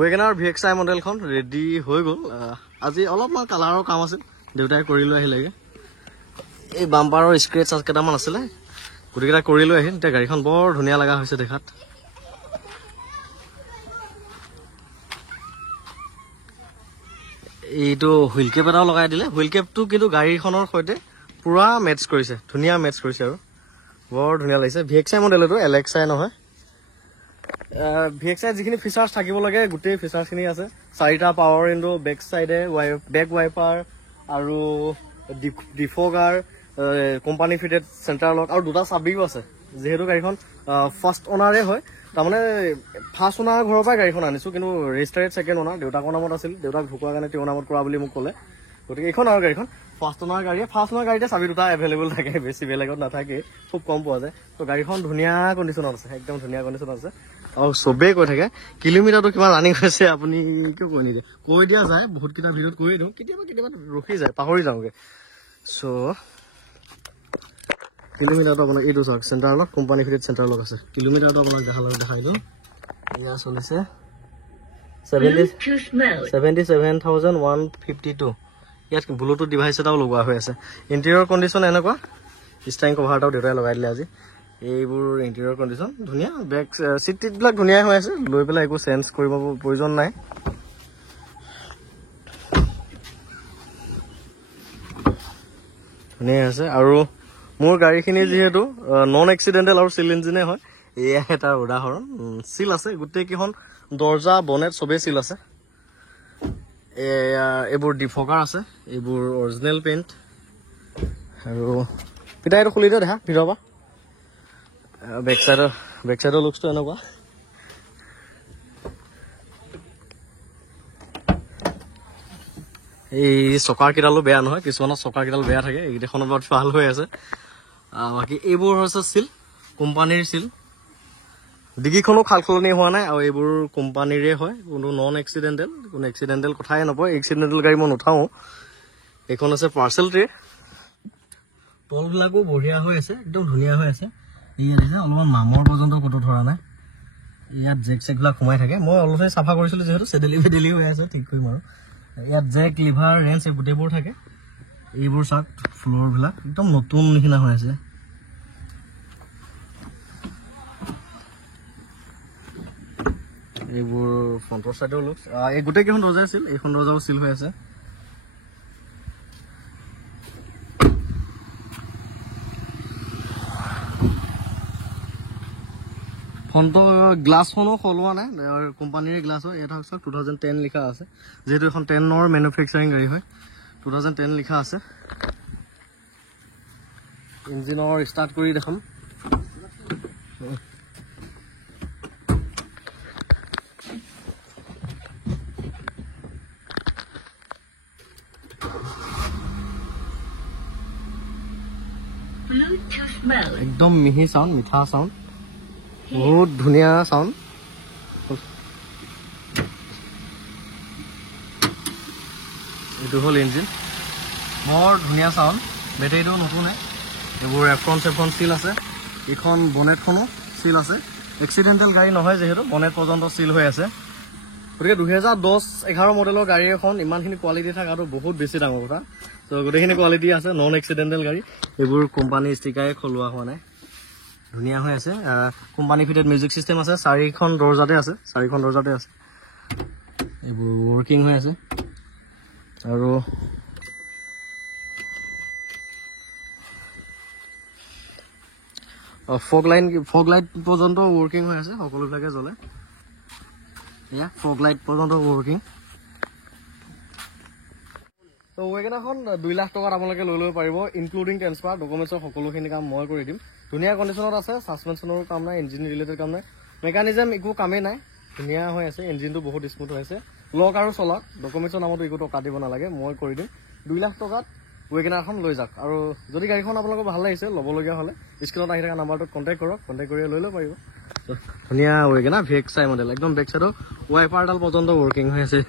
Wagon R VXI মডেলখন ready হৈ গ'ল। আজি অলপমান কালাৰৰ কাম আছিল, দেউতাই কৰি লৈ আহিলেগৈ। এই বাম্পাৰৰ স্ক্ৰেচ কেইটামান আছিলে, গোটেইকেইটা কৰি লৈ আহিল। এতিয়া গাড়ীখন বৰ ধুনীয়া লগা হৈছে দেখাত। এইটো হুইল কেপ এটাও লগাই দিলে। হুইল কেপটো কিন্তু গাড়ীখনৰ সৈতে পুৰা মেটচ কৰিছে, ধুনীয়া মেটচ কৰিছে আৰু বৰ ধুনীয়া লাগিছে। VXI মডেল এইটো, LXI নহয়। VXI যিখিনি ফিচাৰ্ছ থাকিব লাগে গোটেই ফিচাৰ্ছখিনি আছে। 4টা পাৱাৰ উইণ্ডো, বেক চাইডে বেক ৱাইপাৰ আৰু ডিফগাৰ, কোম্পানী ফিটেড চেণ্টাৰ লক আৰু 2টা চাবিও আছে। যিহেতু গাড়ীখন ফাৰ্ষ্ট অনাৰে হয়, তাৰমানে ফাৰ্ষ্ট অনাৰ ঘৰৰ পৰাই গাড়ীখন আনিছোঁ, কিন্তু ৰেজিষ্টাৰ্ড ছেকেণ্ড অনাৰ দেউতাকৰ নামত আছিল। দেউতাক ঢুকোৱাৰ কাৰণে তেওঁৰ নামত কৰা বুলি মোক ক'লে। গতিকে এইখন আৰু গাড়ীখন ফাৰ্ষ্ট অনাৰ গাড়ীয়ে। ফাৰ্ষ্ট অনাৰ গাড়ীতে চাবি 2টা এভেইলেবল থাকে, বেছি বেলেগত নাথাকে, খুব কম পোৱা যায়। তো গাড়ীখন ধুনীয়া কণ্ডিশ্যনত আছে, একদম ধুনীয়া কণ্ডিশ্যনত আছে। আৰু চবেই কৈ থাকে কিলোমিটাৰটো কিমান ৰানিং হৈছে, আপুনি কিয় কৈ নিদিয়ে? কৈ দিয়া যায়, বহুতকেইটা ভিডিঅ'ত কৈ দিওঁ, কেতিয়াবা ৰখি যায়, পাহৰি যাওঁগৈ। চ' কিলোমিটাৰটো আপোনাৰ এইটো চাওক, চেণ্টাৰ লক, কোম্পানী ফিটেড চেণ্টাৰ লক আছে। কিলোমিটাৰটো আপোনাক দেখাই দিওঁ। এয়া চলিছে 77,152। ইয়াত ব্লুটুথ ডিভাইচ এটাও লগোৱা হৈ আছে। ইণ্টেৰিয়ৰ কণ্ডিশ্যন এনেকুৱা, ষ্টাৰিং কভাৰ এটাও দেউতাই লগাই দিলে আজি। এইবোৰ ইণ্টেৰিয়ৰ কণ্ডিশ্যন ধুনীয়া। বেক চিট টিটবিলাক ধুনীয়াই হৈ আছে, লৈ পেলাই একো চেঞ্জ কৰিব প্ৰয়োজন নাই। ধুনীয়া আছে। আৰু মোৰ গাড়ীখিনি যিহেতু নন এক্সিডেণ্টেল আৰু চিল ইঞ্জিনে হয়, এয়া এটা উদাহৰণ। চিল আছে, গোটেইকেইখন দৰ্জা বনেট চবেই চিল আছে। এইবোৰ ডিফগাৰ আছে, এইবোৰ অৰিজিনেল পেইণ্ট। আৰু পিতাই এইটো খুলি দিয়া দেখা ভিতৰৰ পৰা। বেক চাইডৰ লুকছটো এনেকুৱা। এই চকাৰ কেইডালো বেয়া নহয়, কিছুমানৰ চকাৰ কেইডাল বেয়া থাকে, এইকেইখনৰ বহুত ভাল হৈ আছে। বাকী এইবোৰ হৈছে চিল, কোম্পানীৰ চিল। ডিগিখনো খাল সলনি হোৱা নাই, আৰু এইবোৰ কোম্পানীৰে হয়, কোনো নন এক্সিডেণ্টেল, কোনো এক্সিডেণ্টেল কথাই নপৰে। এক্সিডেণ্টেল গাড়ী মই নুঠাওঁ। এইখন আছে পাৰ্চেল ট্ৰে। তলবিলাকো বঢ়িয়া হৈ আছে, একদম ধুনীয়া হৈ আছে। ইয়াত আছে অলপমান মামৰ পৰ্যন্ত ক'তো ধৰা নাই। ইয়াত জেক চেকবিলাক সোমাই থাকে, মই অলপহে চাফা কৰিছিলোঁ যিহেতু, চেডেলি হৈ আছে, ঠিক কৰিম আৰু। ইয়াত জেক, লিভাৰ, ৰেঞ্চ এই গোটেইবোৰ থাকে। এইবোৰ চাওক, ফ্ল'ৰবিলাক একদম নতুন নিচিনা হৈ আছে। এইবোৰ ফ্ৰণ্টৰ চাইডৰ লুক। এই গোটেইকেইখন দৰ্জাই চিল, এইখন দৰ্জাও চিল হৈ আছে। ফ্ৰণ্টৰ গ্লাছখনো সলোৱা নাই, কোম্পানীৰে গ্লাছ হয়। ইয়াত চাওক 2010 লিখা আছে, যিহেতু এখন 10ৰ মেনুফেকচাৰিং গাড়ী হয়, 2010 লিখা আছে। ইঞ্জিনৰ ষ্টাৰ্ট কৰি দেখাম। একদম মিহি চাউণ্ড, মিঠা চাউণ্ড, বহুত ধুনীয়া চাউণ্ড। এইটো হ'ল ইঞ্জিন, বৰ ধুনীয়া চাউণ্ড। বেটেৰীটো নতুনে, এইবোৰ এফ্ৰন চেফ্ৰন চিল আছে। এইখন বনেটখনো চিল আছে। এক্সিডেণ্টেল গাড়ী নহয় যিহেতু, বনেট পৰ্যন্ত চিল হৈ আছে। গতিকে 2010-11 মডেলৰ গাড়ী এখন ইমানখিনি কোৱালিটি থকাটো বহুত বেছি ডাঙৰ কথা। ত' গোটেইখিনি কোৱালিটি আছে, নন এক্সিডেণ্টেল গাড়ী। এইবোৰ কোম্পানী ষ্টিকাৰে খলোৱা হোৱা নাই, ধুনীয়া হৈ আছে। কোম্পানী ফিটেড মিউজিক চিষ্টেম আছে, 4খন দৰ্জাতে আছে। এইবোৰ ৱৰ্কিং হৈ আছে। আৰু ফগ লাইট পৰ্যন্ত ৱৰ্কিং হৈ আছে, সকলোবিলাকে জ্বলে। এয়া ফগ লাইট পৰ্যন্ত ৱৰ্কিং। তো ৱেগনাৰখন 2 লাখ টকাত আপোনালোকে লৈ ল'ব পাৰিব, ইনক্লুডিং ট্ৰেন্সফাৰ, ডকুমেণ্টছৰ সকলোখিনি কাম মই কৰি দিম। ধুনীয়া কণ্ডিশ্যনত আছে, ছাছপেনশ্যনৰো কাম নাই, ইঞ্জিন ৰিলেটেড কাম নাই, মেকানিজম একো কামেই নাই, ধুনীয়া হৈ আছে। ইঞ্জিনটো বহুত স্মুথ হৈ আছে। লক আৰু চলাক, ডকুমেণ্টছৰ নামতো একো টকা দিব নালাগে, মই কৰি দিম। 2 লাখ টকাত ৱেগনাৰখন লৈ যাওক। আৰু যদি গাড়ীখন আপোনালোকৰ ভাল লাগিছে, ল'বলগীয়া হ'লে স্ক্ৰীনত আহি থকা নাম্বাৰটোত কণ্টেক্ট কৰক, কণ্টেক্ট কৰি লৈ ল'ব পাৰিব। ধুনীয়া ৱেগনাৰ VXI মডেল, একদম বেক চাইডৰ ৱাইপাৰডাল পৰ্যন্ত ৱৰ্কিং হৈ আছে।